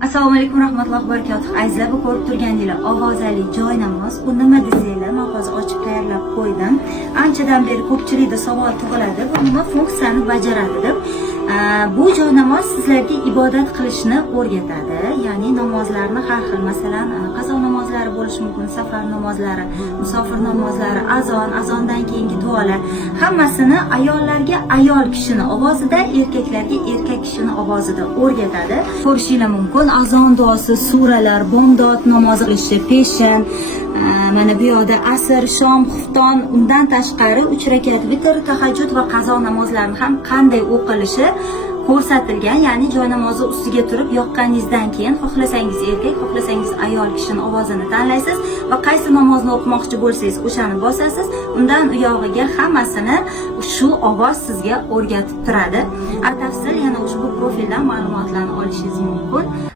Assalomu alaykum rahmatullohi va barakatuh. Azizlar, bu ko'rib turganingiz ovozali joy namoz. U nima desanglar, men hozir ochib tayyorlab qo'ydim. Anchadan beri ko'pchilikda savol tug'iladi, bu nima funksiyani bajaradi deb. Bu joy namoz sizlarga ibodat qilishni o'rgatadi. Ya'ni namozlarni har xil, masalan, qazo namozlari bo'lishi mumkin, safar namozlari, musofir namozlari, azondan keyingi duolar, hammasini ayollarga ayol kishini ovozida, erkaklarga erkak kishini ovozida o'rgatadi. Ko'rishingiz mumkin. Azon duosi, suralar, bomdod namozi qilishi, peshan, mana bu yoqda asr, shom, xufton, undan tashqari 3 rakat vitr, tahajjud va qazo namozlarini ham qanday o'qilishi ko'rsatilgan. Ya'ni joy namozi ustiga turib yoqqaningizdan keyin xohlasangiz erkak, xohlasangiz ayol kishining ovozini tanlaysiz va qaysi namozni o'qimoqchi bo'lsangiz o'shani bosasiz. Undan u yog'iga hammasini shu ovoz sizga o'rgatib turadi. Batafsil yana ushbu profildan ma'lumotlarni olishingiz mumkin.